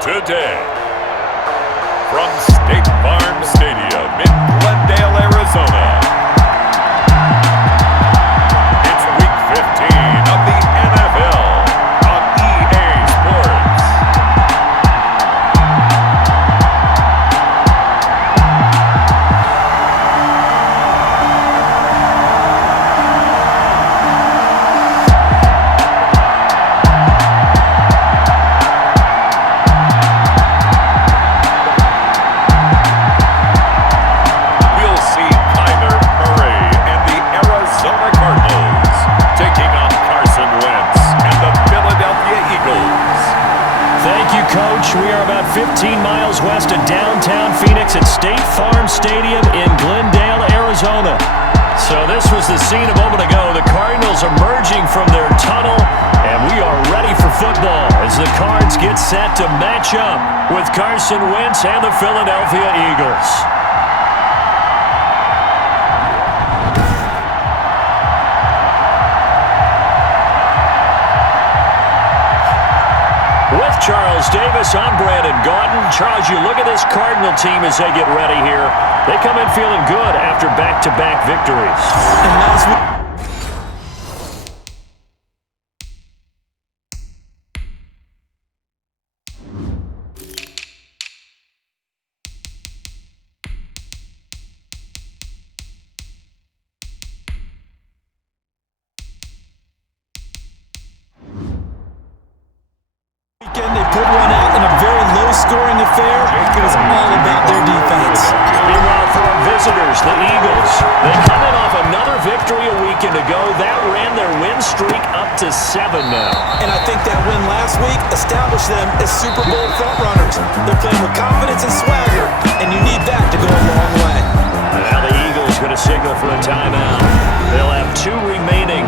today. From State Farm Stadium in Glendale, Arizona, it's Week 15 of the NFL on EA Sports. Cardinals taking on Carson Wentz and the Philadelphia Eagles. Thank you, Coach. We are about 15 miles west of downtown Phoenix at State Farm Stadium in Glendale, Arizona. So this was the scene a moment ago. The Cardinals emerging from their tunnel, and we are ready for football as the Cards get set to match up with Carson Wentz and the Philadelphia Eagles. With Charles Davis, I'm Brandon Gaudin. Charles, you look at this Cardinal team as they get ready here. They come in feeling good after back-to-back victories. And last week, they pulled one out in a very low-scoring affair. It was all about their defense. Meanwhile, for our visitors, the Eagles, they come in off another victory a weekend ago. That ran their win streak up to 7 now. And I think that win last week established them as Super Bowl frontrunners. They're playing with confidence and swagger, and you need that to go a long way. Now the Eagles going to signal for a timeout. They'll have 2 remaining.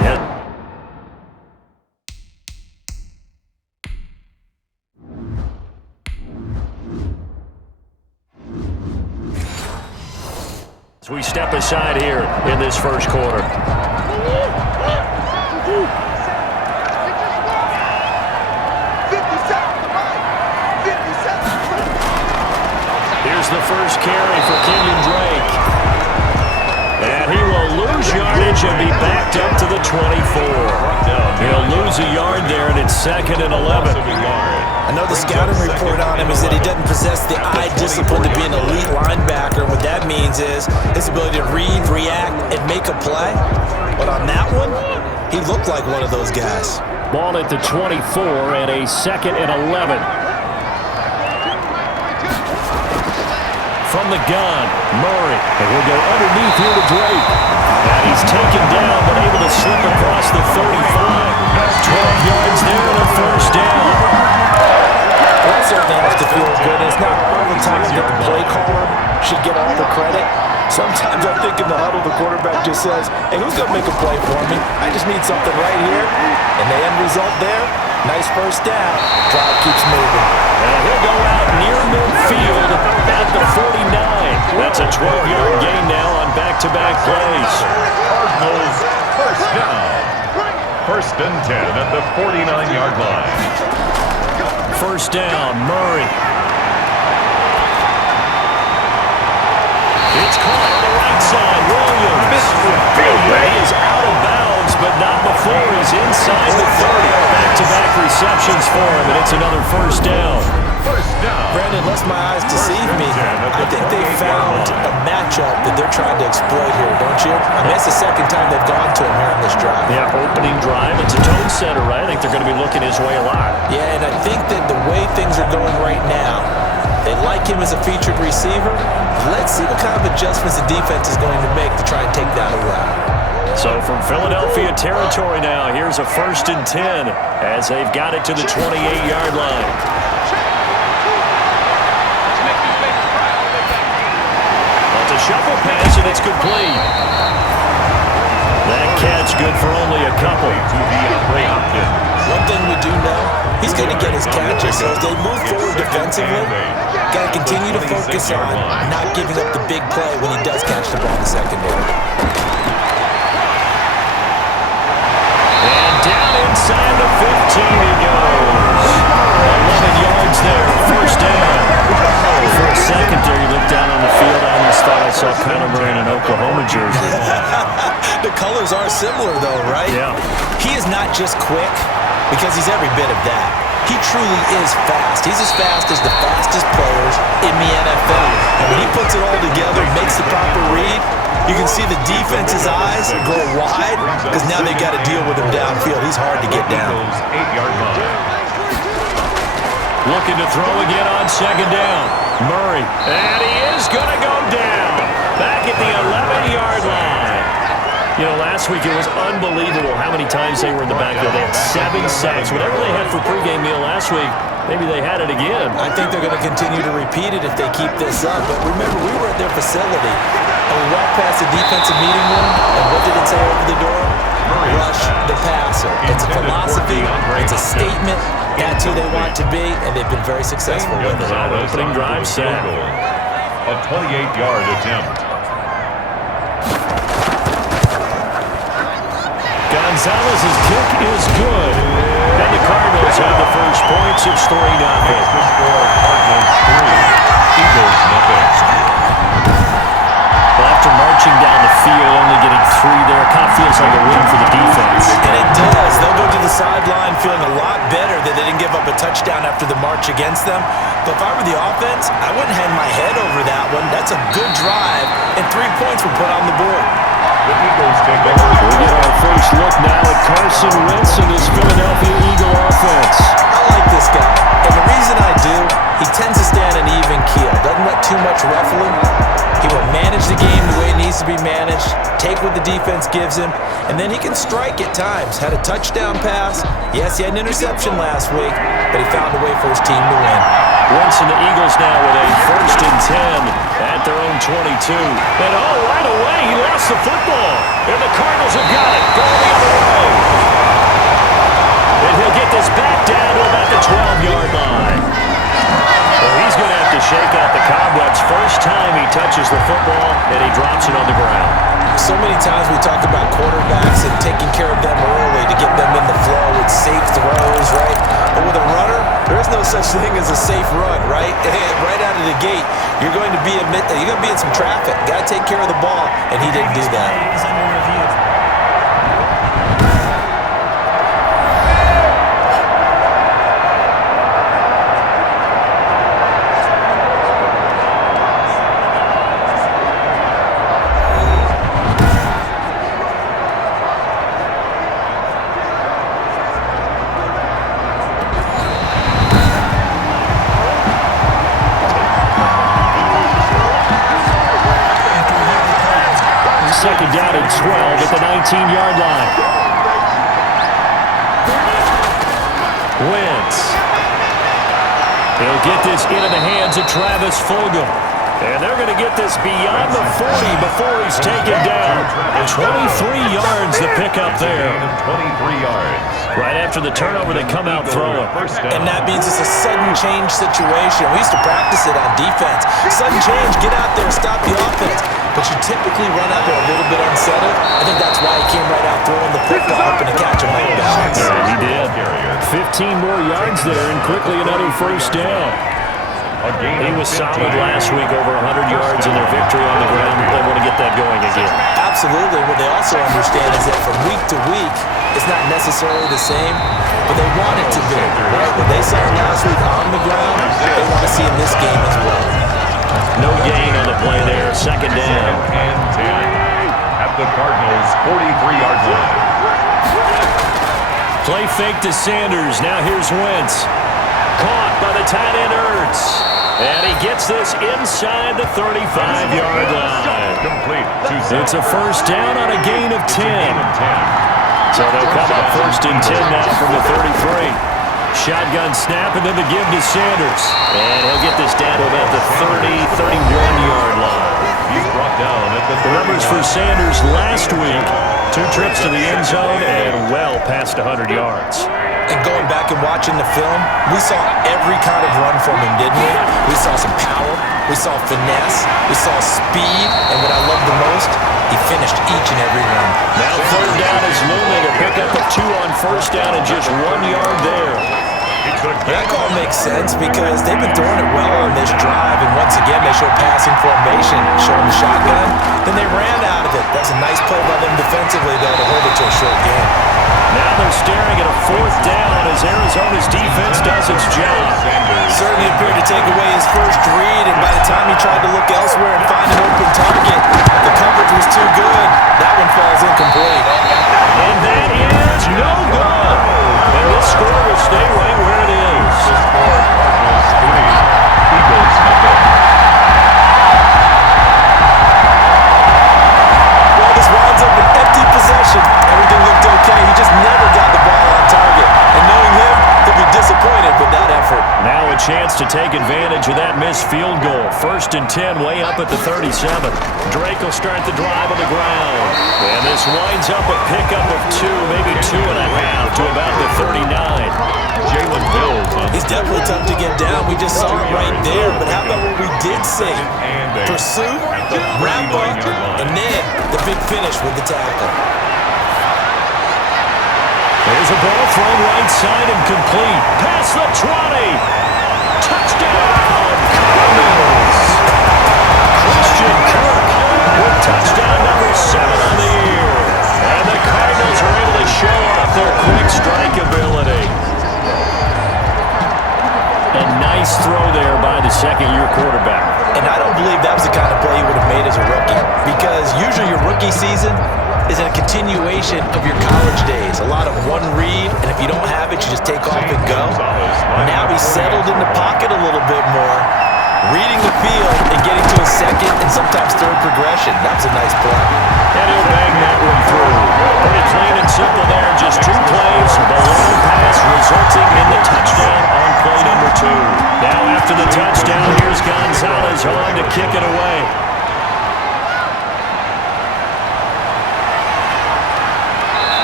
As we step aside here in this first quarter. Here's the first carry for Kenyon Drake. And he will lose yardage and be backed up to the 24. He'll lose a yard there, and it's 2nd and 11. I know the scouting report on him is that he doesn't possess the eye discipline to be an elite linebacker. What that means is his ability to read, react, and make a play. But on that one, he looked like one of those guys. Ball at the 24 and a 2nd and 11. From the gun, Murray. And he'll go underneath here to Drake. And he's taken down, but able to slip across the 35. 12 yards there and a first down. That certainly has to feel good. It's not all the time that the play caller should get all the credit. Sometimes I think in the huddle, the quarterback just says, hey, who's going to make a play for me? I just need something right here. And the end result there, nice first down. Drive keeps moving. And he'll go out near midfield at the 49. That's a 12-yard gain now on back-to-back plays. Cardinals first down. 1st and 10 at the 49-yard line. First down, Murray. It's caught on the right side. Williams. He is out of bounds, but not before he's inside the 30. Back-to-back receptions for him, and it's another first down. Brandon, unless my eyes deceive me, I think they found a matchup that they're trying to exploit here, don't you? I mean, that's the second time they've gone to him here on this drive. Yeah, opening drive. It's a tone setter, right? I think they're going to be looking his way a lot. Yeah, and I think that the way things are going right now, they like him as a featured receiver. Let's see what kind of adjustments the defense is going to make to try and take that away. So from Philadelphia territory now, here's a 1st and 10 as they've got it to the 28-yard line. It's a shuffle pass, and it's complete. That catch good for only a couple. One thing we do know, he's going to get his catches. So as they move forward defensively, got to continue to focus on not giving up the big play when he does catch the ball in the secondary. And down inside the 15 he goes. 11 yards there. First similar, though, right? Yeah. He is not just quick, because he's every bit of that. He truly is fast. He's as fast as the fastest players in the NFL. And when he puts it all together, makes the proper read, you can see the defense's eyes go wide because now they've got to deal with him downfield. He's hard to get down. 8-yard line. Looking to throw again on second down. Murray. And he is going to go down. Back at the 11-yard line. You know, last week it was unbelievable how many times they were in the backfield. They had 7 sacks. Whatever they had for pregame meal last week, maybe they had it again. I think they're going to continue to repeat it if they keep this up. But remember, we were at their facility, and we walked past the defensive meeting room, and what did it say over the door? Rush the passer. It's a philosophy. It's a statement. That's who they want to be, and they've been very successful with it. Opening drive set. A 28-yard attempt. Gonzalez's kick is good. And the Cardinals have the first points. It's 3-0. The score, Cardinals 3, Eagles nothing. Well, after marching down the field, only getting 3 there, kind of feels like a win for the defense. And it does. They'll go to the sideline feeling a lot better that they didn't give up a touchdown after the march against them. But if I were the offense, I wouldn't hang my head over that one. That's a good drive, and 3 points were put on the board. The Eagles take over. We'll get our first look now at Carson Wentz and his Philadelphia Eagle offense. I like this guy, and the reason I do, he tends to stay on an even keel. Doesn't let too much ruffle him. He will manage the game the way it needs to be managed, take what the defense gives him, and then he can strike at times. Had a touchdown pass. Yes, he had an interception last week, but he found a way for his team to win. Wentz and the Eagles now with a 1st and 10 at their own 22. And right away, he lost the football. And the Cardinals have got it. Going the other way. And he'll get this back down to about the 12-yard line. Well, he's going to have to shake out the cobwebs. First time he touches the football, and he drops it on the ground. So many times we talk about quarterbacks and taking care of them early to get them in the flow with safe throws, right? But with a runner, there is no such thing as a safe run, right? Right out of the gate, you're going to be in some traffic. Got to take care of the ball, and he didn't do that. Second down and 12 at the 19-yard line. Wentz. He'll get this into the hands of Travis Fulgham. And they're going to get this beyond the 40 before he's taken down. 23 yards the pickup there. 23 yards. Right after the turnover, they come out throwing. And that means it's a sudden change situation. We used to practice it on defense. Sudden change, get out there, stop the offense. But you typically run out there a little bit unsettled. I think that's why he came right out throwing the football, hoping to catch him on balance. Yeah, he did. 15 more yards there, and quickly another first down. He was solid last week, over 100 yards in their victory on the ground. They want to get that going again. Absolutely. What they also understand is that from week to week, it's not necessarily the same, but they want it to be. Right? What they saw last week on the ground, they want to see in this game as well. No gain on the play there. Second down. And 10 at the Cardinals' 43-yard line. Play fake to Sanders. Now here's Wentz. Caught by the tight end Ertz. And he gets this inside the 35-yard line. Complete. It's a first down on a gain of 10. So they'll come up 1st and 10 now from the 33. Shotgun snap and then the give to Sanders. And he'll get this down to about the 31-yard line. He's brought down at the numbers for Sanders last week. 2 trips to the end zone and well past 100 yards. And going back and watching the film, we saw every kind of run from him, didn't we? We saw some power, we saw finesse, we saw speed, and what I love the most, he finished each and every run. Now third down is looming, a pickup of 2 on first down and just 1 yard there. That call makes sense because they've been throwing it well on this drive, and once again, they show passing formation, showing the shotgun. Then they ran out of it. That's a nice play by them defensively, though, to hold it to a short game. Now they're staring at a 4th down as Arizona's defense does its job. Certainly appeared to take away his first read, and by the time he tried to look elsewhere and find an open target, the coverage was too good. That one falls incomplete. And that is no good. And this score will stay right where it is. Cardinals 3, Eagles nothing. Well, this winds up an empty possession. Everything looked okay. He just never got the ball on target. And knowing him, he'll be disappointed with that effort. Now a chance to take advantage of that missed field goal. 1st and 10, way up at the 37. Drake will start the drive on the ground. And this winds up a pickup of 2, maybe 2.5 to about the 39. Jalen Mills on He's definitely tough to get down. We just saw it right there. But how about what we did see? Pursuit, wrap up, and then the big finish with the tackle. There's a ball thrown right side and complete. Past the 20. Touchdown, Cardinals. Christian Kirk with touchdown number 7 on the year. And the Cardinals are able to show off their quick strike ability. A nice throw there by the second-year quarterback. And I don't believe that was the kind of play he would have made as a rookie. Because usually your rookie season is a continuation of your college days. A lot of one read, and if you don't have it, you just take off and go. Now he's settled in the pocket a little bit more, reading the field and getting to a second and sometimes third progression. That was a nice play. And he'll bang that one through. Pretty clean and simple there. Just 2 plays. The long pass resulting in the touchdown on play number 2. Now after the touchdown, here's Gonzalez on to kick it away.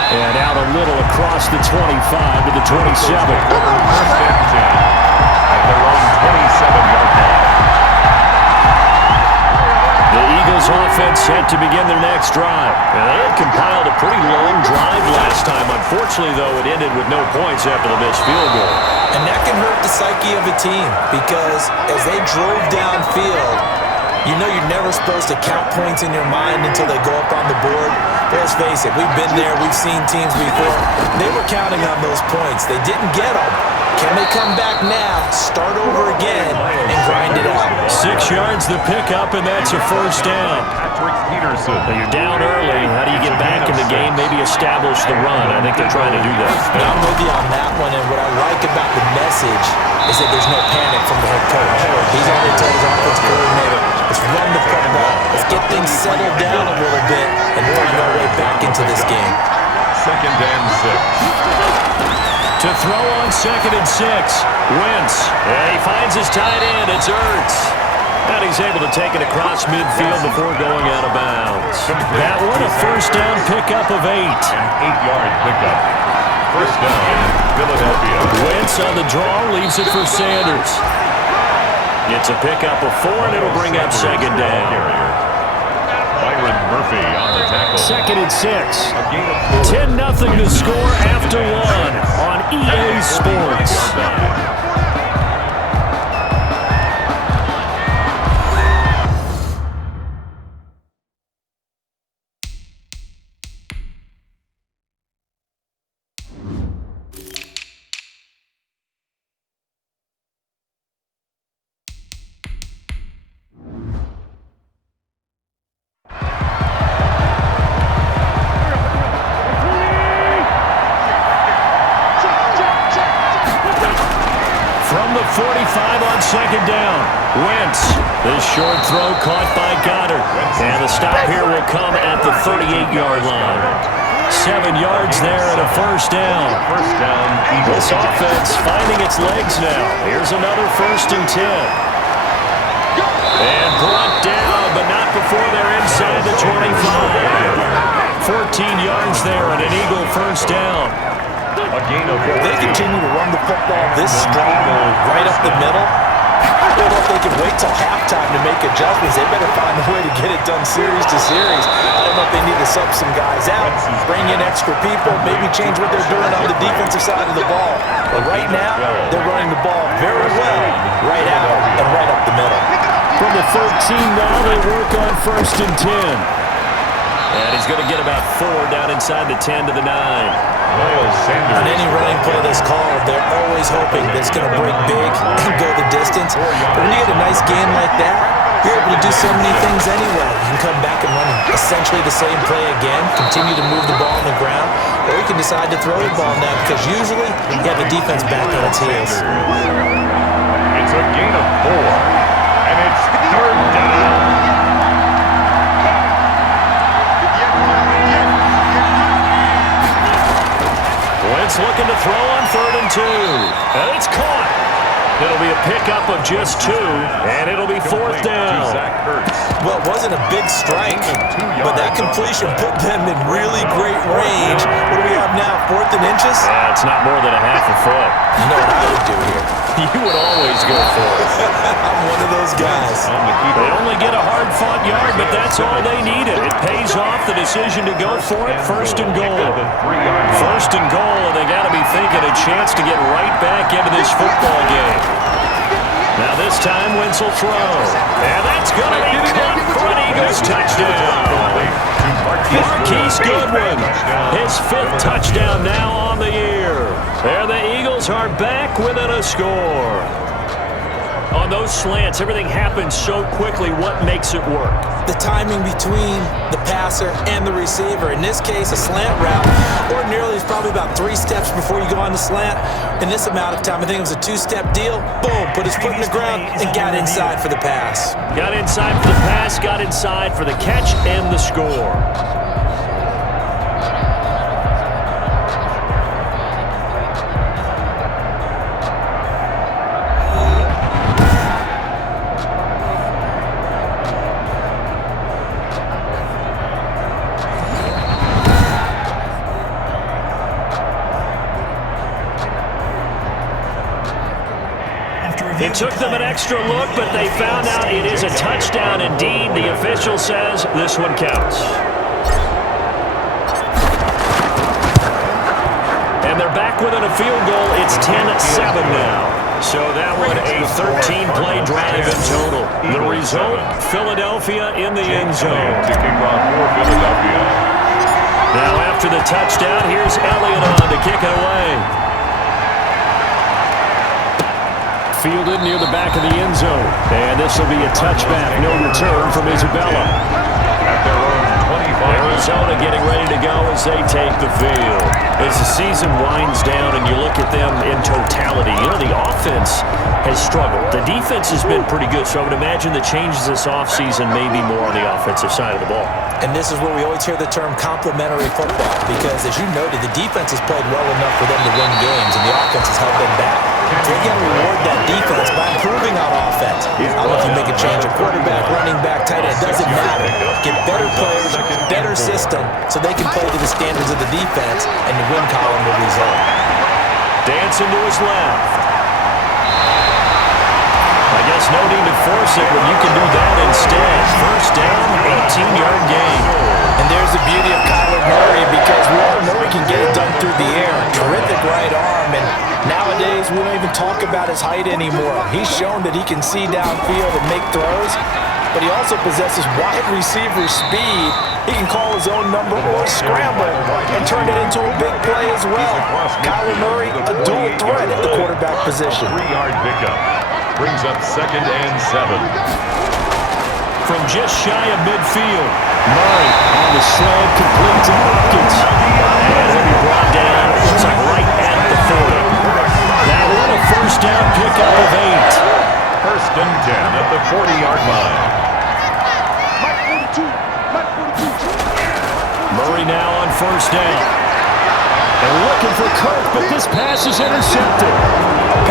And out a little across the 25 to the 27. First and 10 at their own 27-yard line. The Eagles offense set to begin their next drive. And they had compiled a pretty long drive last time. Unfortunately, though, it ended with no points after the missed field goal. And that can hurt the psyche of a team because as they drove downfield, you know you're never supposed to count points in your mind until they go up on the board. But let's face it, we've been there, we've seen teams before. They were counting on those points. They didn't get them. Can they come back now, start over again, and grind it out? 6 yards the pickup, and that's a first down. Patrick Peterson. Well, you're down early. How do you get back in the game, maybe establish the run? I think they're trying to do that. And I'm with you on that one, and what I like about the message is that there's no panic from the head coach. He's already told his offensive coordinator, let's run the football, let's get things settled down a little bit, and find our way back into this game. 2nd and 6. To throw on 2nd and 6. Wentz. And he finds his tight end. It's Ertz. And he's able to take it across midfield before going out of bounds. That one a first down pickup of 8. An 8-yard pickup. First down, Philadelphia. Wentz on the draw leaves it for Sanders. It's a pickup of 4, and it'll bring up 2nd down. Byron Murphy on the tackle. 2nd and 6. A gain of 4. 10-0 to score after 1 on EA Sports. From the 45 on 2nd down. Wentz. This short throw caught by Goddard. And the stop here will come at the 38-yard line. 7 yards there and a first down. First down, Eagles. This offense finding its legs now. Here's another 1st and 10. And brought down, but not before they're inside the 25. 14 yards there and an Eagle first down. A gain of 4. They continue to run the football this strong, right up the middle. don't know if they can wait till halftime to make adjustments. They better find a way to get it done series to series. I don't know if they need to sub some guys out, bring in extra people, maybe change what they're doing on the defensive side of the ball. But right now, they're running the ball very well, right out and right up the middle. From the 13 now, they work on 1st and 10. And he's going to get about 4 down inside the 10 to the 9. On any running play that's called, they're always hoping that it's going to break big and go the distance. But when you get a nice gain like that, you're able to do so many things anyway. You can come back and run essentially the same play again, continue to move the ball on the ground, or you can decide to throw the ball now because usually you have the defense back on its heels. It's a gain of 4, and it's 3rd down. Wentz looking to throw on 3rd and 2. And it's caught. It'll be a pickup of just 2, and it'll be 4th down. Well, it wasn't a big strike, but that completion put them in really great range. What do we have now, 4th and inches? Yeah, it's not more than a half a foot. You know what I would do here? You would always go for it. I'm one of those guys. They only get a hard-fought yard, but that's all they needed. It pays off the decision to go for it. 1st and goal. 1st and goal, and they got to be thinking a chance to get right back into this football game. Now this time, Wentz will throw. And that's going to be caught for an Eagles touchdown. Marquise Goodwin, his 5th touchdown now on the year. There the Eagles are back within a score. On those slants, everything happens so quickly. What makes it work? The timing between the passer and the receiver. In this case, a slant route. Ordinarily, it's probably about 3 steps before you go on the slant. In this amount of time, I think it was a 2-step deal. Boom, put his foot in the ground and got inside for the pass. Got inside for the pass, got inside for the catch and the score. It took them an extra look, but they found out it is a touchdown indeed. The official says this one counts. And they're back within a field goal. It's 10-7 now. So that one a 13-play drive in total. The result, Philadelphia in the end zone. Now after the touchdown, here's Elliott on to kick it away. Fielded near the back of the end zone. And this will be a touchback. No return from Isabella. At their own 25. Arizona getting ready to go as they take the field. As the season winds down and you look at them in totality, you know, the offense has struggled. The defense has been pretty good, so I would imagine the changes this offseason may be more on the offensive side of the ball. And this is where we always hear the term complementary football because, as you noted, the defense has played well enough for them to win games, and the offense has held them back. They got to reward that defense by improving on offense. I don't know if you make a change, a quarterback, running back, tight end, it doesn't matter. Get better players, better system, so they can play to the standards of the defense, and the win column will result. Dancing to his left. I guess no need to force it when you can do that instead. 1st down, 18-yard gain. And there's the beauty of Kyler Murray because we all know he can get it done through the air. Terrific right arm, and nowadays we don't even talk about his height anymore. He's shown that he can see downfield and make throws, but he also possesses wide receiver speed. He can call his own number or scramble and turn it into a big play as well. Kyler Murray, a dual threat at the quarterback position. 3-yard pickup. Brings up 2nd and 7. From just shy of midfield, Murray on the slant, complete to Hopkins. And he'll be brought down, looks like right at the 40. That one a 1st down pickup of 8. 1st and 10 at the 40-yard line. Murray now on 1st down. And looking for Kirk, but this pass is intercepted.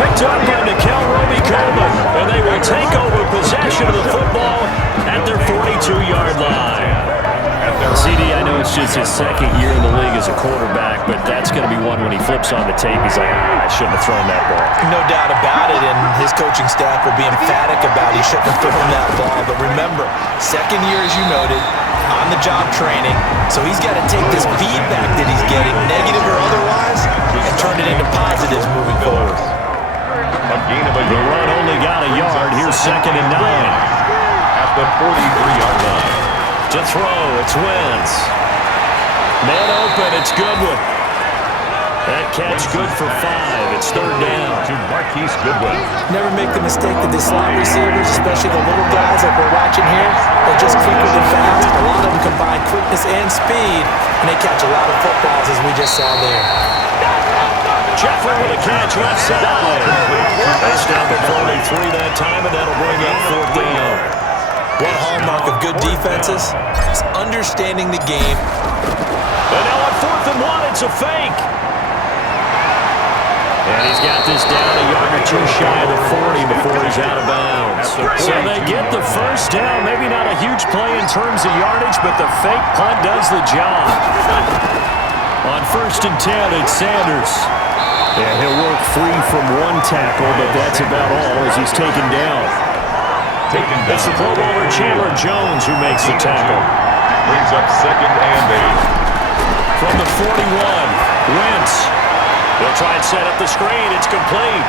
Picked up by Nikel Roby-Coleman, and they will take over possession of the football at their 42-yard line. CD, I know it's just his 2nd year in the league as a quarterback, but that's going to be one when he flips on the tape, he's like, I shouldn't have thrown that ball. No doubt about it, and his this coaching staff will be emphatic about he shouldn't have thrown that ball. But remember, second year, as you noted, on-the-job training. So he's got to take this feedback that he's getting, negative or otherwise, and turn it into positives moving forward. The run only got a yard. Here's 2nd and 9. At the 43-yard line. To throw, it's Wentz. Man open, it's Goodwin. That catch good for 5. It's 3rd down. To Marquise Goodwin. Never make the mistake that the slot receivers, especially the little guys like we're watching here, are just quicker than fast. A lot of them combine quickness and speed, and they catch a lot of footballs, as we just saw there. Jeffrey with a catch left side. Base down for 43 that time, and that'll bring up 4th down. One hallmark of good defenses is understanding the game. And now on 4th and 1, it's a fake. And he's got this down a yard or 2 shy of the 40 before he's out of bounds. So they get the 1st down. Maybe not a huge play in terms of yardage, but the fake punt does the job. On 1st and 10, it's Sanders. And he'll work free from 1 tackle, but that's about all as he's taken down. It's the Pro Bowler Chandler Jones who makes the tackle. Brings up 2nd and 8. From the 41, Wentz. They'll try and set up the screen. It's complete.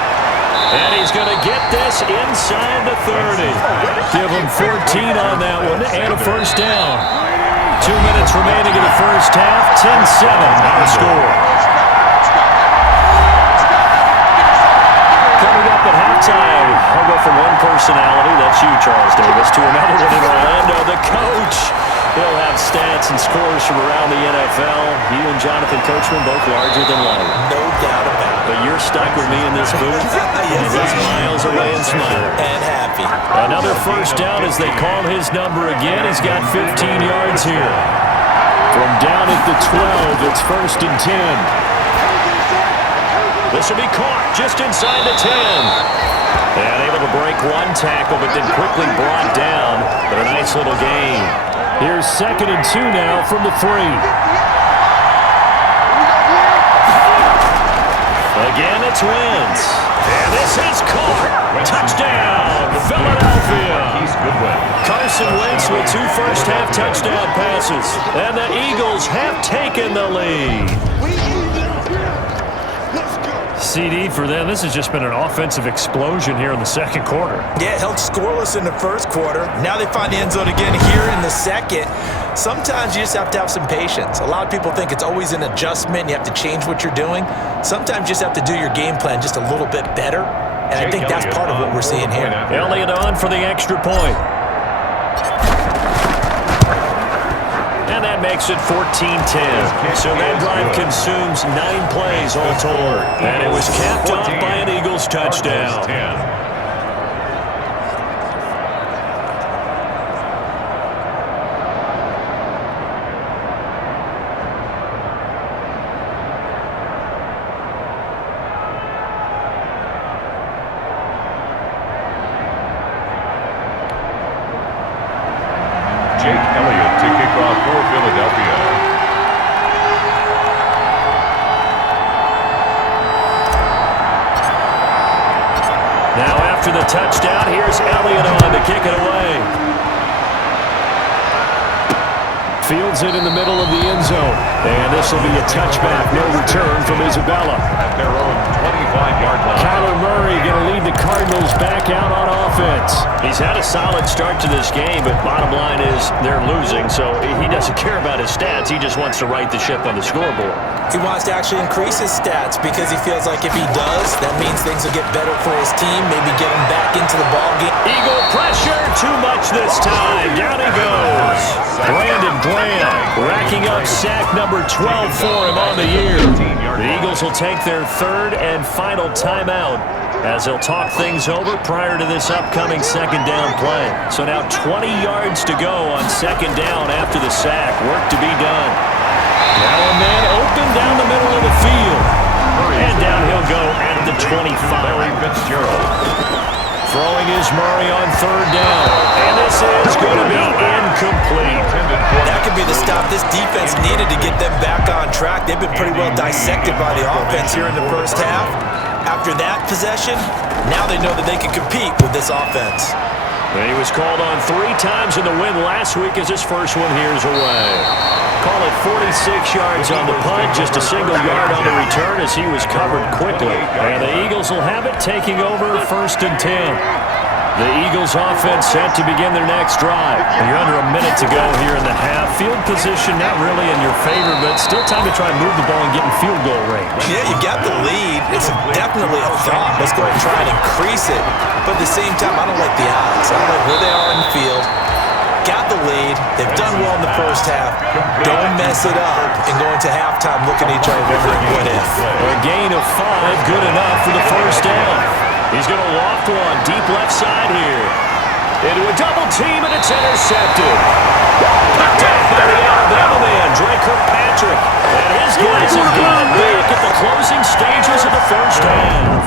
And he's going to get this inside the 30. Give him 14 on that one and a 1st down. 2 minutes remaining in the 1st half. 10-7 our score. Coming up at halftime, I'll go from one personality, that's you, Charles Davis, to another one in Orlando, the coach. He'll have stats and scores from around the NFL. You and Jonathan Coachman both larger than life. No doubt about it. But you're stuck with me in this booth. Yes, He's miles away and smiling. And happy. Another 1st down as they call his number again. He's got 15 yards here. From down at the 12, it's 1st and 10. This will be caught just inside the 10. And able to break 1 tackle, but then quickly brought down. But a nice little gain. Here's 2nd and 2 now from the 3. Again, it's Wentz. And this is caught. Touchdown, Philadelphia. Carson Wentz with 2 first-half touchdown passes. And the Eagles have taken the lead. CD for them. This has just been an offensive explosion here in the 2nd quarter. Yeah, held scoreless in the 1st quarter. Now they find the end zone again here in the 2nd. Sometimes you just have to have some patience. A lot of people think it's always an adjustment. You have to change what you're doing. Sometimes you just have to do your game plan just a little bit better. And I think that's part of what we're seeing here. Elliott on for the extra point. And that makes it 14-10. So that drive consumes 9 plays all told. And it was capped off by an Eagles touchdown. After the touchdown, here's Elliott on to kick it away. Fields it in the middle of the end zone. And this will be a touchback, no return from Isabella. At their own 25-yard line. Kyler Murray going to lead the Cardinals back out on offense. He's had a solid start to this game, but bottom line is they're losing, so he doesn't care about his stats. He just wants to right the ship on the scoreboard. He wants to actually increase his stats because he feels like if he does, that means things will get better for his team, maybe get him back into the ball game. Eagle pressure, too much this time. Down he goes. Brandon Graham racking up sack number 12 for him on the year. The Eagles will take their 3rd and final timeout as they'll talk things over prior to this upcoming 2nd down play. So now 20 yards to go on 2nd down after the sack. Work to be done. Now a man open down the middle of the field. And down he'll go at the 25. Throwing is Murray on 3rd down. And this is going to be incomplete. That could be the stop this defense needed to get them back on track. They've been pretty well dissected by the offense here in the 1st half. After that possession, Now they know that they can compete with this offense. And he was called on 3 times in the win last week as his first one here's away. Call it 46 yards on the punt, just a single yard on the return as he was covered quickly. And the Eagles will have it, taking over 1st and 10. The Eagles offense set to begin their next drive. You're under a minute to go here in the half. Field position not really in your favor, but still time to try and move the ball and get in field goal range. Yeah, you got the lead. It's definitely a thought. Let's go ahead and try and increase it. But at the same time, I don't like the odds. I don't like where they are in the field. Got the lead. They've done well in the first half. Don't mess it up and go into halftime looking at each other wondering what if. A gain of 5, good enough for the first down. He's going to loft one deep left side here. Into a double team, and it's intercepted. Picked off by the Alabama man, Dre Kirkpatrick. And his guys have gone back at the closing stages of the first half.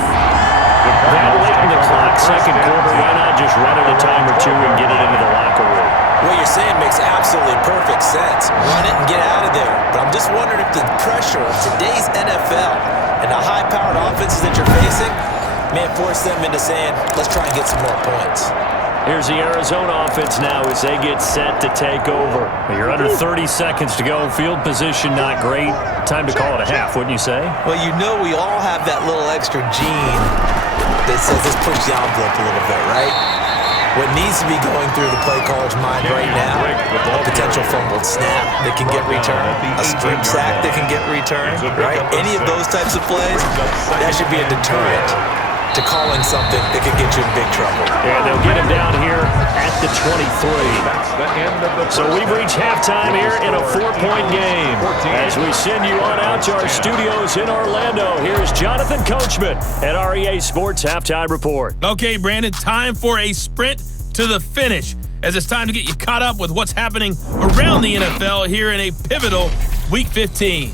That late in the clock, second quarter, why not just run it a time or two and get it into the locker room? What you're saying makes absolutely perfect sense. Run it and get out of there. But I'm just wondering if the pressure of today's NFL and the high-powered offenses that you're facing may force them into saying, let's try and get some more points. Here's the Arizona offense now as they get set to take over. You're under 30 seconds to go. Field position not great. Time to call it a half, wouldn't you say? Well, you know we all have that little extra gene that says let's push the envelope a little bit, right? What needs to be going through the play caller's mind right now, a potential fumbled snap that can get returned, a strip sack that can get returned, right? Any of those types of plays, that should be a deterrent to calling something that could get you in big trouble. And they'll get him down here at the 23. So we've reached halftime here in a 4-point game. As we send you on out to our studios in Orlando, here's Jonathan Coachman at REA Sports Halftime Report. Okay, Brandon, time for a sprint to the finish, as it's time to get you caught up with what's happening around the NFL here in a pivotal Week 15.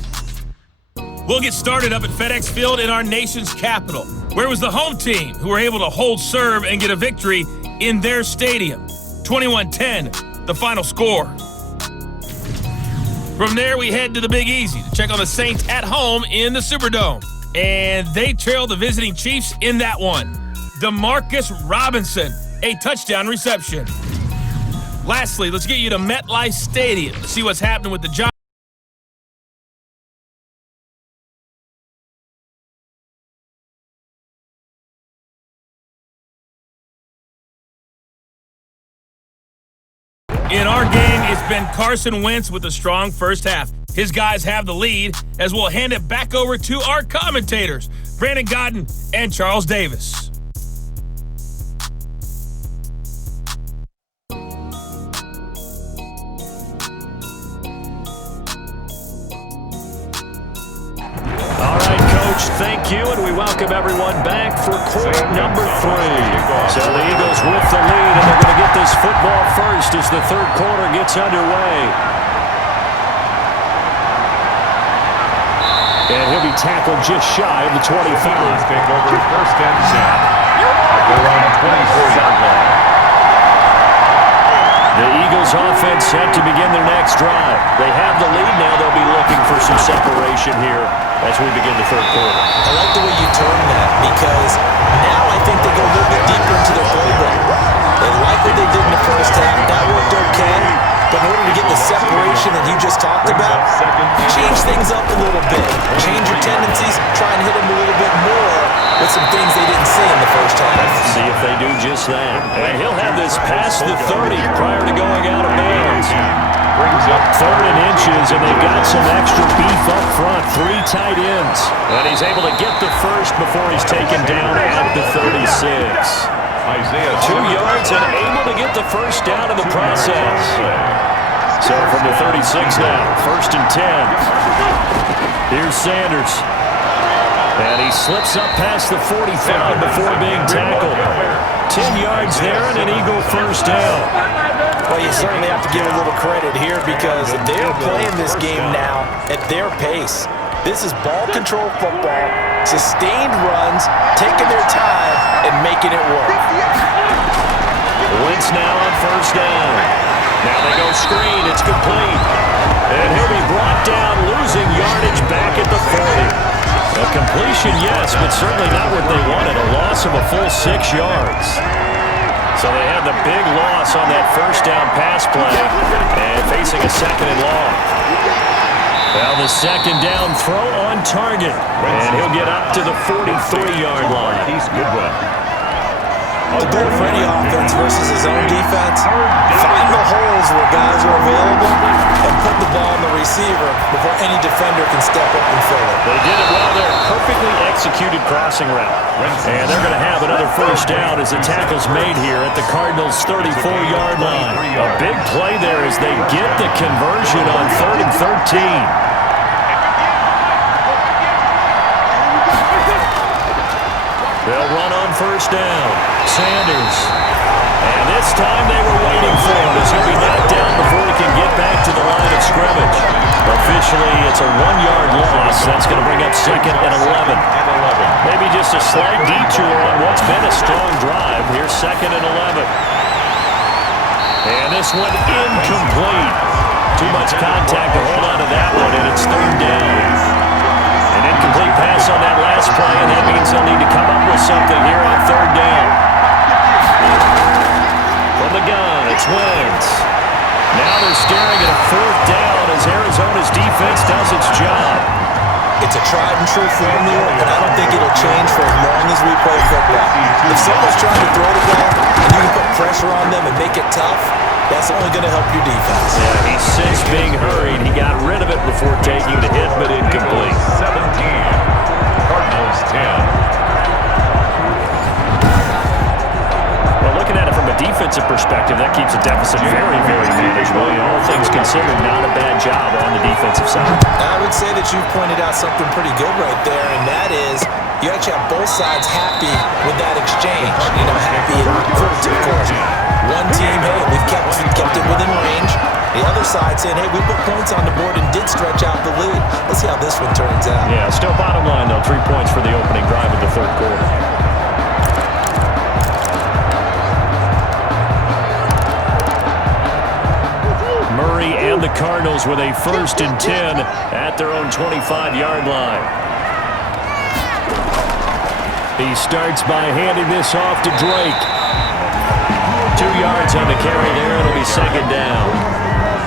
We'll get started up at FedEx Field in our nation's capital. Where was the home team who were able to hold serve and get a victory in their stadium? 21-10, the final score. From there, we head to the Big Easy to check on the Saints at home in the Superdome. And they trailed the visiting Chiefs in that one. DeMarcus Robinson, a touchdown reception. Lastly, let's get you to MetLife Stadium to see what's happening with the Giants. In our game, it's been Carson Wentz with a strong first half. His guys have the lead, as we'll hand it back over to our commentators, Brandon Godden and Charles Davis. All right, Coach, thank you, and we welcome everyone back for quarter number 3. So the Eagles with the lead, and they're going to get this football first as the third quarter gets underway. And he'll be tackled just shy of the 25. Take over 1st and 10. At the around 24-yard line. The Eagles offense set to begin their next drive. They have the lead now. They'll be looking for some separation here as we begin the third quarter. I like the way you term that, because now I think they go a little bit deeper into their playbook. They like what they did in the first half. That worked okay. But in order to get the separation that you just talked about, change things up a little bit. Change your tendencies. Try and hit them a little bit more with some things they didn't see in the first half. See if they do just that. And he'll have this past the 30 prior to going out of bounds. Third and inches, and they've got some extra beef up front. 3 tight ends. And he's able to get the first before he's taken down at the 36. 2 yards and able to get the first down in the process. So from the 36 now, 1st and 10. Here's Sanders. And he slips up past the 45 before being tackled. 10 yards there and an Eagle first down. Well, you certainly have to give a little credit here, because they're playing this game now at their pace. This is ball control football, sustained runs, taking their time and making it work. Wentz now on 1st down. Now they go screen. It's complete. And he'll be brought down, losing yardage back at the 40. A completion, yes, but certainly not what they wanted. A loss of a full 6 yards. So they had the big loss on that first down pass play and facing a second and long. Well, the second down throw on target. And he'll get up to the 43-yard line. The goal for any offense versus his own defense, find the holes where guys are available and put the ball in the receiver before any defender can step up and fill it. They did it well there. Perfectly executed crossing route. And they're going to have another first down as the tackle's made here at the Cardinals' 34-yard line. A big play there as they get the conversion on 3rd and 13. They'll run on first down. Sanders. And this time they were waiting for him as he'll be knocked down before he can get back to the line of scrimmage. Officially, it's a 1-yard loss. That's going to bring up 2nd and 11. Maybe just a slight detour on what's been a strong drive. Here's 2nd and 11. And this one incomplete. Too much contact to hold on to that one, and it's 3rd down. An incomplete pass on that last play, and that means they'll need to come up with something here on 3rd down. From the gun, it's Wentz. Now they're staring at a 4th down as Arizona's defense does its job. It's a tried and true formula, and I don't think it'll change for as long as we play football. If someone's trying to throw the ball and you can put pressure on them and make it tough, that's only going to help your defense. Yeah, he's since being hurried. He got rid of it before taking the hit, but incomplete. 17. Cardinals 10. Well, looking at it from a defensive perspective, that keeps the deficit very, very manageable. All things considered, not a bad job on the defensive side. I would say that you've pointed out something pretty good right there, and that is you actually have both sides happy with that exchange. You know, happy and hurt, of course. One team, hey, we've kept it within range. The other side saying, hey, we put points on the board and did stretch out the lead. Let's see how this one turns out. Yeah, still bottom line, though. 3 points for the opening drive of the 3rd quarter. Murray and the Cardinals with a 1st and 10 at their own 25-yard line. He starts by handing this off to Drake. 2 yards on the carry there. It'll be 2nd down.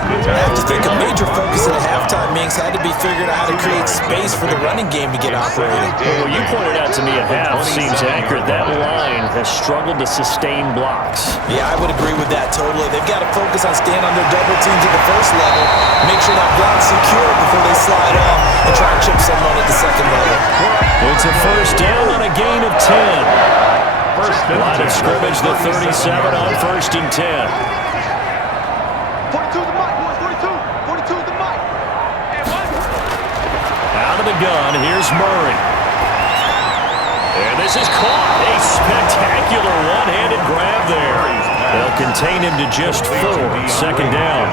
I have to think a major focus at halftime, Minks, had to be figuring out how to create space for the running game to get operating. Well, you pointed out to me at half seems accurate. That line has struggled to sustain blocks. Yeah, I would agree with that totally. They've got to focus on staying on their double teams at the 1st level, make sure that block's secure before they slide off and try and chip someone at the 2nd level. It's a 1st down on a gain of 10. Line of scrimmage, the 37 on 1st and 10. 42 the mic, boys. 42 the mic. Out of the gun, here's Murray. And this is caught. A spectacular one-handed grab there. They'll contain him to just 4. 2nd down.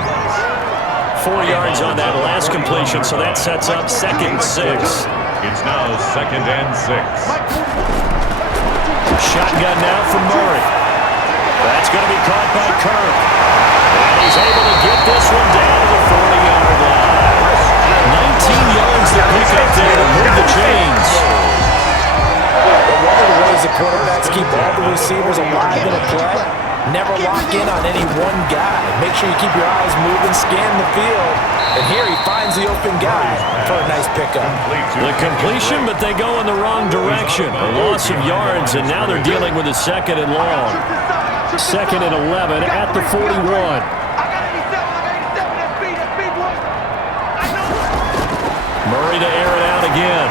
4 yards on that last completion, so that sets up 2nd and 6. It's now 2nd and 6. Shotgun now from Murray. That's going to be caught by Kirk. And he's able to get this one down to the 40-yard line. 19 yards to pick up there to move the chains. But one of the ways the quarterbacks keep all the receivers alive in a play, never lock in on any one guy. Make sure you keep your eyes moving, scan the field. And here he finds the open guy for a nice pickup. The completion, but they go in the wrong direction. A loss of yards, and now they're dealing with a 2nd and long. 2nd and 11 at the 41. Murray to air it out again.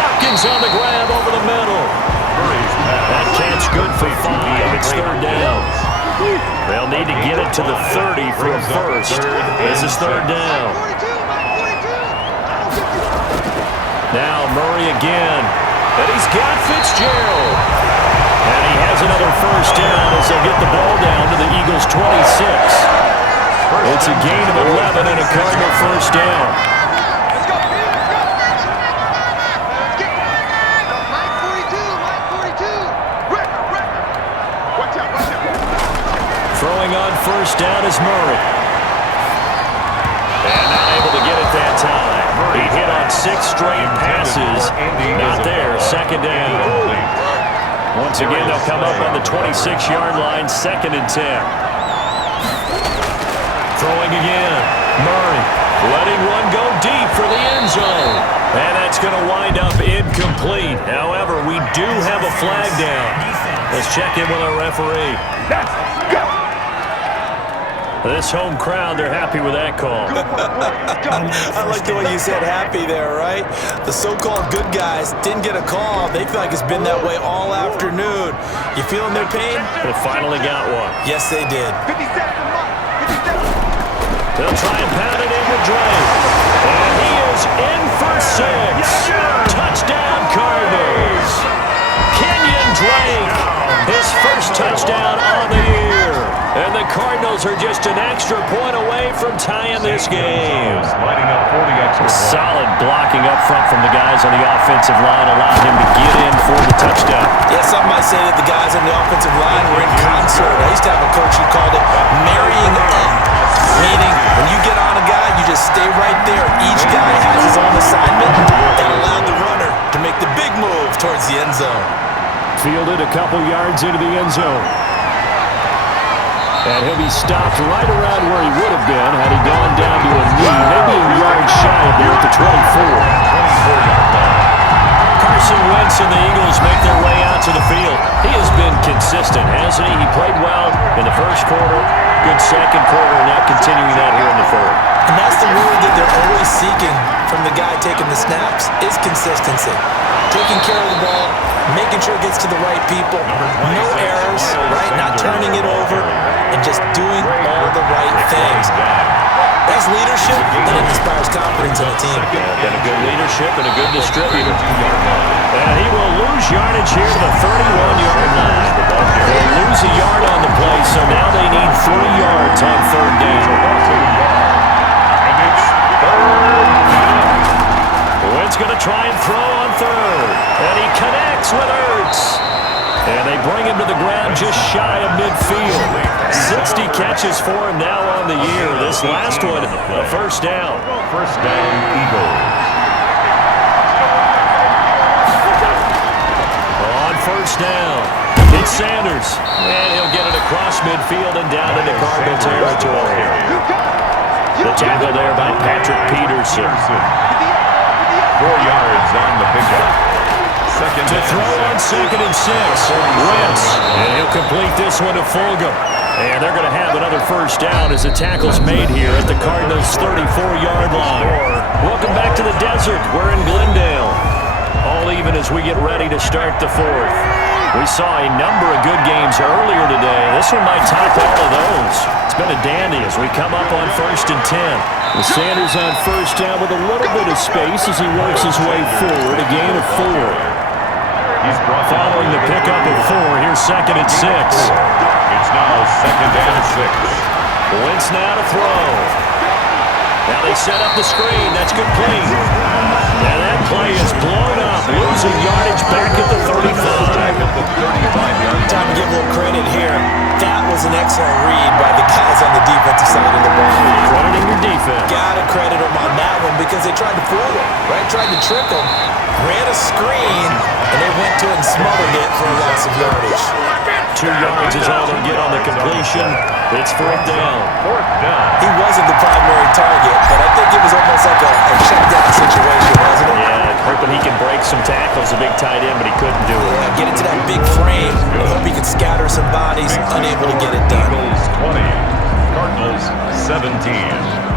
Hopkins on the grab over the middle. That catch good for 5. It's 3rd down. They'll need to get it to the 30 for a 1st. This is 3rd down. Now Murray again. And he's got Fitzgerald. And he has another 1st down as they'll get the ball down to the Eagles' 26. It's a gain of 11 and a Cardinal 1st down. Throwing on 1st down is Murray. And not able to get it that time. He hit on 6 straight passes. Not there. Second down. Once again, they'll come up on the 26-yard line, 2nd and 10. Throwing again. Murray letting one go deep for the end zone. And that's going to wind up incomplete. However, we do have a flag down. Let's check in with our referee. This home crowd, they're happy with that call. I like the way you said happy there, right? The so-called good guys didn't get a call. They feel like it's been that way all afternoon. You feeling their pain? They finally got one. Yes, they did. 50 seconds, Mike. 50 seconds. They'll try and pound it in with Drake. And he is in for 6. Touchdown, Cardinals. Kenyon Drake, his first touchdown on the year. And the Cardinals are just an extra point away from tying this game. Solid blocking up front from the guys on the offensive line allowed him to get in for the touchdown. Yeah, some might say that the guys on the offensive line were in concert. I used to have a coach who called it marrying up, meaning when you get on a guy, you just stay right there. Each guy has his own assignment and allowed the runner to make the big move towards the end zone. Fielded a couple yards into the end zone. And he'll be stopped right around where he would have been had he gone down to a knee, maybe a yard shy of there at the 24. Carson Wentz and the Eagles make their way out to the field. He has been consistent, hasn't he? He played well in the first quarter, good second quarter, and now continuing that here in the third. And that's the word that they're always seeking from the guy taking the snaps is consistency. Taking care of the ball, making sure it gets to the right people, no errors, right? Not turning it over, and just doing all the right things. That's leadership, and it inspires confidence in a team. And a good leadership and a good distributor. And he will lose yardage here to the 31-yard line. They'll lose a yard on the play, so now they need 3 yards on 3rd down. Wentz going to try and throw on 3rd. And he connects with Ertz. And they bring him to the ground just shy of midfield. 60 catches for him now on the year. This last one, a first down. First down, Eagles. On first down, it's Sanders. And he'll get it across midfield and down into Cardinal territory. The tackle there by Patrick Peterson. 4 yards on the pickup. To throw on 2nd and 6. Wentz. And he'll complete this one to Fulgham. And they're going to have another first down as the tackle's made here at the Cardinals' 34-yard line. Welcome back to the desert. We're in Glendale. All even as we get ready to start the 4th. We saw a number of good games earlier today. This one might top all of those. It's been a dandy as we come up on 1st and 10. With Sanders on first down with a little bit of space as he works his way forward. A gain of 4. Following the pickup of 4, here's 2nd and 6. It's now 2nd and 6. Wentz now to throw. Now they set up the screen. That's complete. And that play is blown up, losing yardage back at the 35. Time to give a little credit here. That was an excellent read by the guys on the defensive side of the ball. Crediting your defense. Gotta credit them on that one because they tried to fool him, right? Tried to trick him, ran a screen, and they went to it and smothered it for a loss of yardage. 2 yards is all they'll get on the completion. It's 4th down. He wasn't the primary target, but I think it was almost like a check-down situation, wasn't it? Yeah, hoping he can break some tackles, a big tight end, but he couldn't do it. Yeah, get into that big frame and hope he can scatter some bodies, unable to get it done. Eagles 20, Cardinals 17.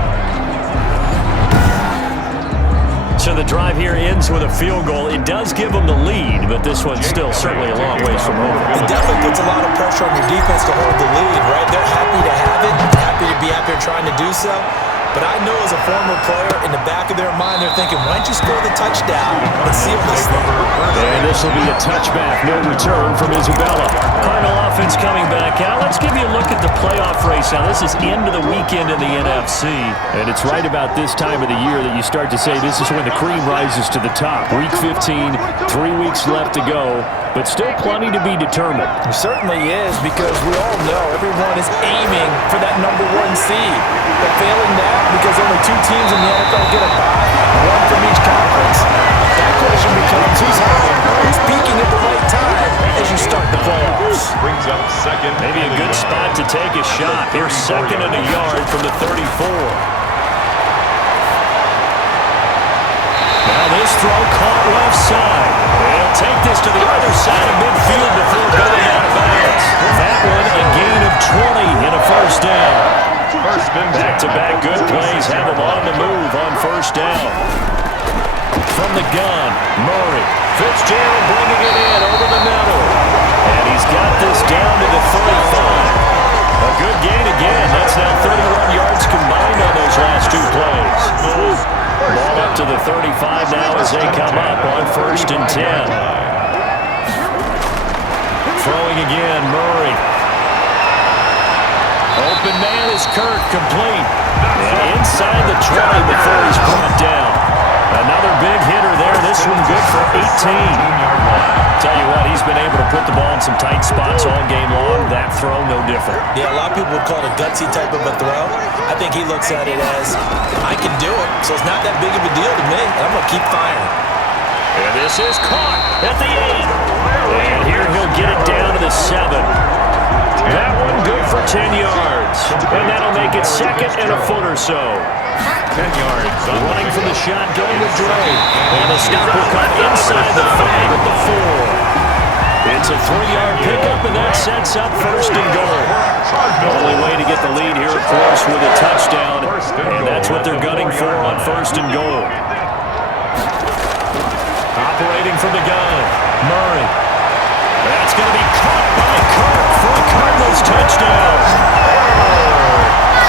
So the drive here ends with a field goal. It does give them the lead, but this one's still certainly a long ways from over. It definitely puts a lot of pressure on your defense to hold the lead, right? They're happy to have it, happy to be out there trying to do so. But I know as a former player, in the back of their mind, they're thinking, why don't you score the touchdown and seal this thing? And this will be a touchback, no return from Isabella. Cardinal offense coming back out. Let's give you a look at the playoff race. Now, this is end of the weekend in the NFC. And it's right about this time of the year that you start to say this is when the cream rises to the top. Week 15, 3 weeks left to go, but still plenty to be determined. It certainly is, because we all know everyone is aiming for that number 1 seed. But failing that, because only 2 teams in the NFL get a bye, 1 from each conference, that question becomes who's hot, who's peaking at the right time as you start the playoffs. Brings up second. Maybe a good spot to take a shot. Here's 2nd and a yard from the 34. Now this throw caught left side. They'll take this to the other side of midfield before going out of bounds. That one a gain of 20 in a first down. Back-to-back good plays have them on the move on first down. From the gun, Murray. Fitzgerald bringing it in over the middle. And he's got this down to the 35. A good gain again. That's now 31 yards combined on those last 2 plays. Ball up to the 35 now as they come up on 1st and 10. Throwing again, Murray. Open man is Kirk, complete. And inside the 20 before he's brought down. Another big hitter there. This one good for 18. Tell you what, he's been able to put the ball in some tight spots all game long. That throw, no different. Yeah, a lot of people would call it a gutsy type of a throw. I think he looks at it as, I can do it, so it's not that big of a deal to me. I'm going to keep firing. And this is caught at the 8. And here he'll get it down to the 7. That one good for 10 yards. And that'll make it 2nd and a foot or so. 10 yards. Running from the shotgun to Dre. And the stop will come inside the 5 at the 4. It's a 3-yard pickup, and that sets up 1st and goal. The only way to get the lead here, of course, with a touchdown. And that's what they're gunning for on 1st and goal. Operating from the gun, Murray. That's going to be caught by Kirk for a Cardinals touchdown.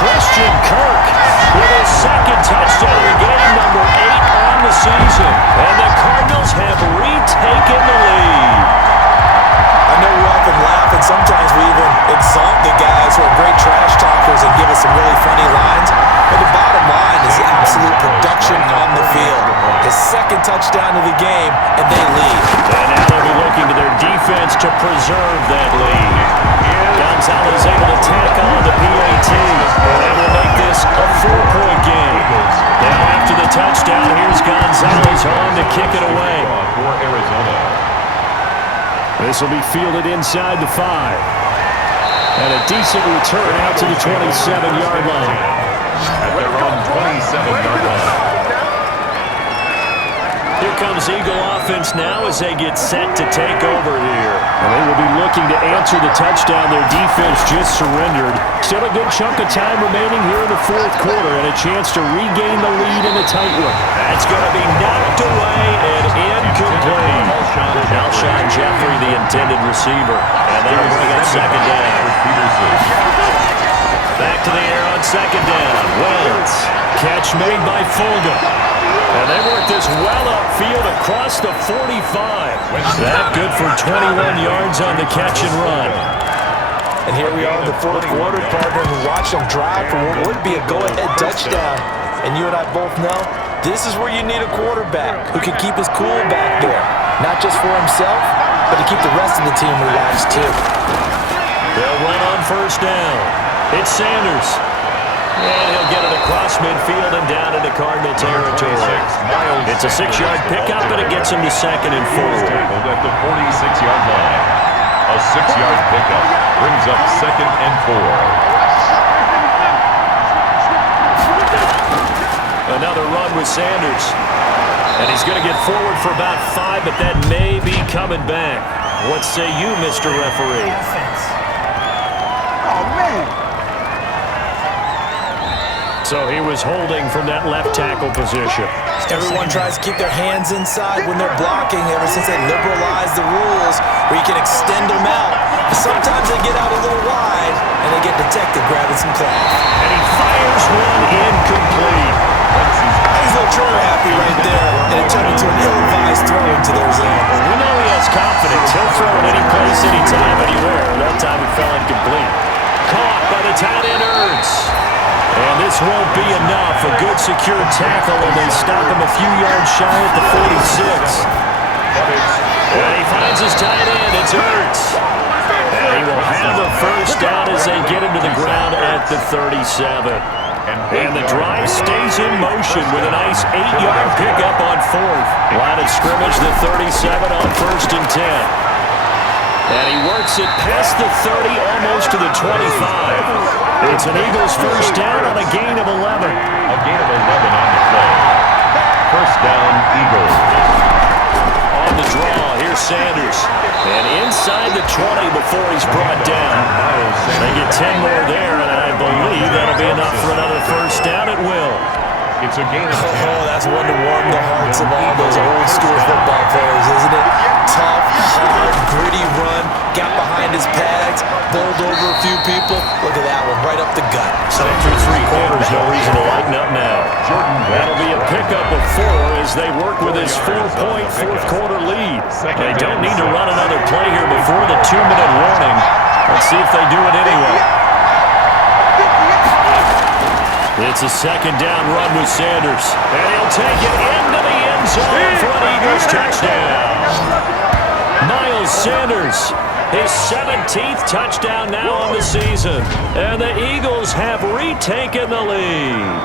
Christian Kirk with his 2nd touchdown of the game, number 8 on the season. And the Cardinals have retaken the lead. I know we often laugh, and sometimes we even exalt the guys who are great trash talkers and give us some really funny lines. But the bottom line is absolute production on the field. His 2nd touchdown of the game, and they lead. And now they'll be looking to their defense to preserve that lead. Gonzalez able to tack on the PAT. And that will make this a 4-point game. Now after the touchdown, here's Gonzalez on to kick it away. For Arizona. This will be fielded inside the 5. And a decent return out to the 27-yard line. At their own 27-yard line. Here comes Eagle offense now as they get set to take over here. And they will be looking to answer the touchdown their defense just surrendered. Still a good chunk of time remaining here in the 4th quarter and a chance to regain the lead in a tight one. That's going to be knocked away and incomplete. Alshon Jeffrey, the intended receiver. And that'll bring up 2nd down. Back to the air on 2nd down. Wells. Catch made by Fulgham. And they work this well upfield across the 45. That good for 21 yards on the catch and run. And here we are in the 4th quarter, partner, who watched them drive for what would be a go-ahead touchdown. And you and I both know this is where you need a quarterback who can keep his cool back there. Not just for himself, but to keep the rest of the team relaxed too. They'll run on 1st down. It's Sanders. And he'll get it across midfield and down into Cardinal territory. It's a 6-yard pickup, but it gets him to 2nd and 4. Tackled at the 46-yard line. A 6-yard pickup brings up 2nd and 4. Another run with Sanders. And he's going to get forward for about 5, but that may be coming back. What say you, Mr. Referee? Oh, man. So he was holding from that left tackle position. Everyone tries to keep their hands inside when they're blocking ever since they liberalized the rules where you can extend them out. But sometimes they get out a little wide and they get detected grabbing some cloth. And he fires one incomplete. He's a little trigger happy right there, and it turned into an ill-advised throw into their zone. Well, we know he has confidence. He'll throw it any place, anytime, anywhere. That time secure tackle, and they stop him a few yards shy at the 46. And he finds his tight end. It's Ertz. And he will have the first down as they get him to the ground at the 37. And the drive stays in motion with a nice 8-yard pickup on fourth. Line of scrimmage, the 37 on 1st and 10. And he works it past the 30, almost to the 25. It's an Eagles first down on a gain of 11. A gain of 11 on the play. First down, Eagles. On the draw, here's Sanders. And inside the 20 before he's brought down. They get 10 more there, and I believe that'll be enough for another first down at will. It's a gain of 10. Oh, that's one to warm the hearts of all those old school football players, isn't it? Tough, hard, gritty run, got behind his pads, bowled over a few people. Look at that one, right up the gut. So through 3 quarters, no reason to lighten up now. That'll be a pickup of 4 as they work with his 4-point fourth-quarter lead. They don't need to run another play here before the 2-minute warning. Let's see if they do it anyway. It's a second down run with Sanders. And he'll take it into the end zone for an Eagles touchdown. Miles Sanders, his 17th touchdown now on the season. And the Eagles have retaken the lead.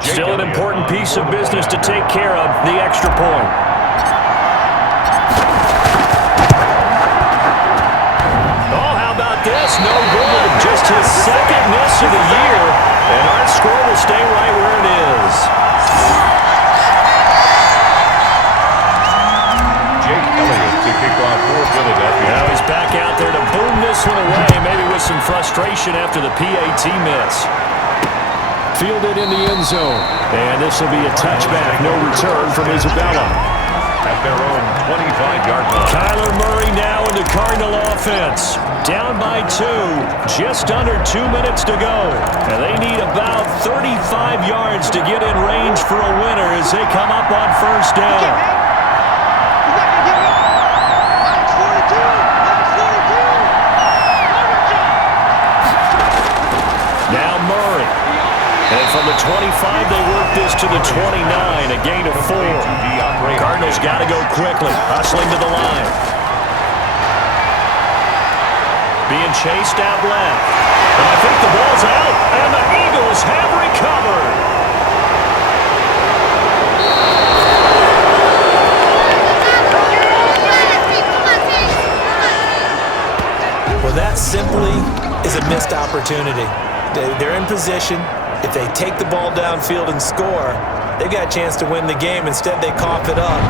Still an important piece of business to take care of, the extra point. This, no good. Just his second miss of the year. And our score will stay right where it is. Jake Elliott to kick off for Philadelphia. Now he's back out there to boom this one away, maybe with some frustration after the PAT miss. Fielded in the end zone. And this will be a touchback. No return from Isabella. At their own 25-yard line. Kyler Murray now in the Cardinal offense. Down by 2. Just under 2 minutes to go. And they need about 35 yards to get in range for a winner as they come up on first down. Now Murray. And from the 25, they work this to the 29, a gain of 4. Cardinals got to go quickly, hustling to the line. Being chased out left. And I think the ball's out, and the Eagles have recovered. Well, that simply is a missed opportunity. They're in position. If they take the ball downfield and score, they've got a chance to win the game. Instead, they cough it up.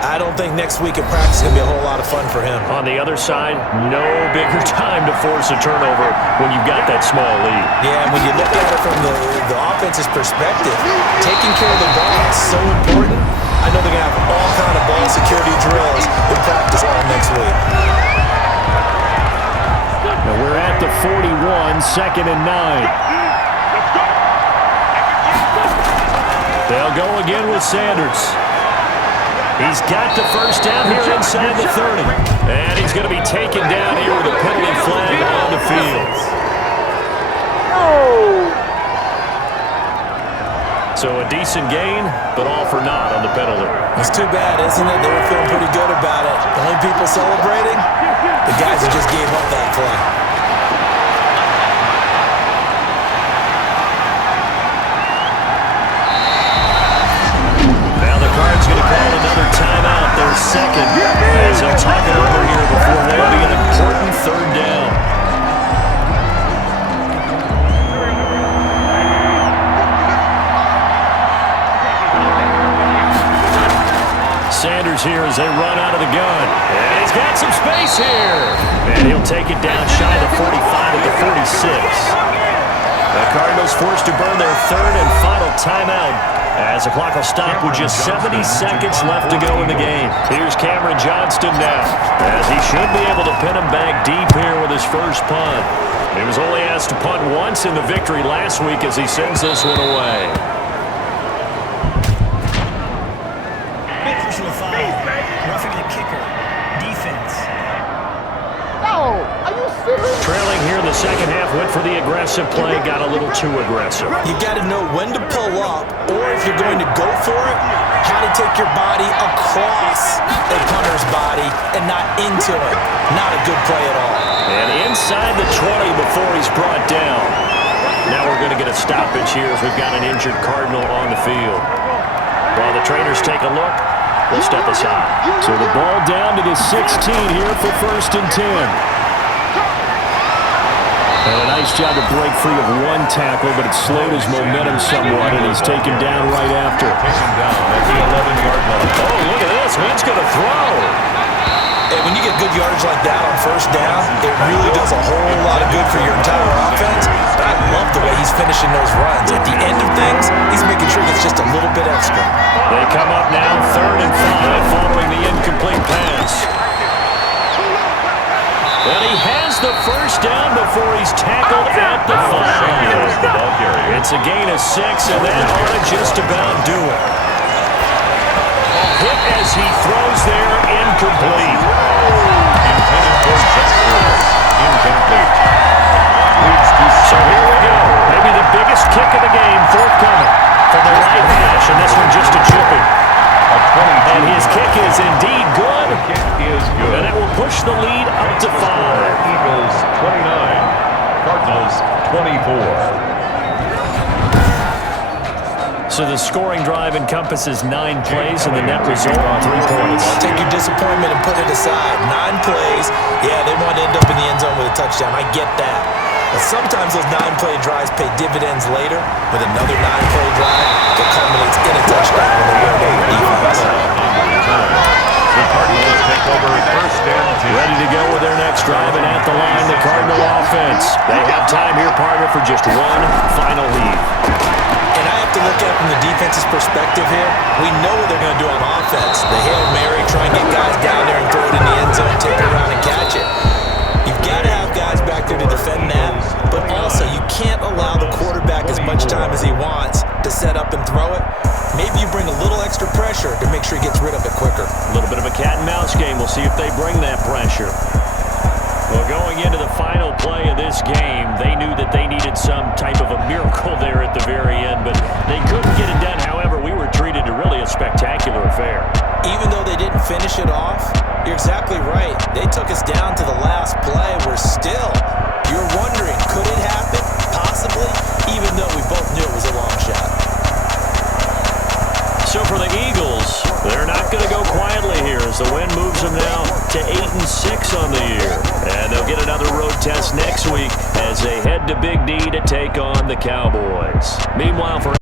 I don't think next week in practice is going to be a whole lot of fun for him. On the other side, no bigger time to force a turnover when you've got that small lead. Yeah, and when you look at it from the offense's perspective, taking care of the ball is so important. I know they're going to have all kind of ball security drills in practice all next week. Now we're at the 41, 2nd and 9. They'll go again with Sanders. He's got the first down here inside the 30. And he's going to be taken down here with a penalty flag on the field. So a decent gain, but all for naught on the penalty. It's too bad, isn't it? They were feeling pretty good about it. The only people celebrating, the guys who just gave up that play. Cards going to call another timeout, their second, as they'll talk it over here before they'll be an important 3rd down. Sanders here as they run out of the gun. And he's got some space here. And he'll take it down shy of the 45 at the 46. The Cardinals forced to burn their 3rd and final timeout as the clock will stop with just 70 seconds left to go in the game. Here's Cameron Johnston now, as he should be able to pin him back deep here with his first punt. He was only asked to punt once in the victory last week as he sends this one away. Personal foul, roughing the kicker, defense. No, are you serious? Trailing here in the second half, went for the aggressive play, got a little too aggressive. You got to know when to pull up, or if you're going to go for it, how to take your body across a punter's body and not into it. Not a good play at all. And inside the 20 before he's brought down. Now we're going to get a stoppage here as we've got an injured Cardinal on the field. While the trainers take a look, we'll step aside. So the ball down to the 16 here for 1st and 10. And a nice job to break free of one tackle, but it slowed his momentum somewhat, and he's taken down right after. Taken down at the 11-yard line. Oh, look at this. Man's going to throw. And when you get good yardage like that on 1st down, it really does a whole lot of good for your entire offense. But I love the way he's finishing those runs. At the end of things, he's making sure it's just a little bit extra. They come up now 3rd and 5 following the incomplete pass. And he has the 1st down before he's tackled at the 5. It's a gain of 6, and that ought to just about do it. Hit as he throws there, incomplete. Intended for Jeffers. Incomplete. So here we go. Maybe the biggest kick of the game forthcoming from the right hash, and this one just a chipping. And his kick is indeed good. The kick is good. And it will push the lead up to 5. Eagles 29, Cardinals 24. So the scoring drive encompasses 9 plays, and the net result, 3 points. Take your disappointment and put it aside. 9 plays. Yeah, they want to end up in the end zone with a touchdown. I get that. But sometimes those 9-play drives pay dividends later with another 9-play drive that culminates in a touchdown when they wear down the defense. The Cardinals take over 1st and 10. Ready to go with their next drive, and at the line, the Cardinal offense. They have time here, partner, for just one final lead. And I have to look at it from the defense's perspective here. We know what they're going to do on offense. The Hail Mary, try and get guys down there and throw it in the end zone, take it around and catch it. You've got to have guys back there to defend that, but also you can't allow the quarterback as much time as he wants to set up and throw it. Maybe you bring a little extra pressure to make sure he gets rid of it quicker. A little bit of a cat and mouse game. We'll see if they bring that pressure. Well, going into the final play of this game, they knew that they needed some type of a miracle there at the very end, but they couldn't get it done. However, we were treated to really a spectacular affair. Even though they didn't finish it off, you're exactly right. They took us down to the last play. We're still, you're wondering, could it happen? Possibly, even though we both knew it was a long shot. So for the Eagles, they're not going to go quietly here as the win moves them now to 8-6 on the year. And they'll get another road test next week as they head to Big D to take on the Cowboys. Meanwhile, for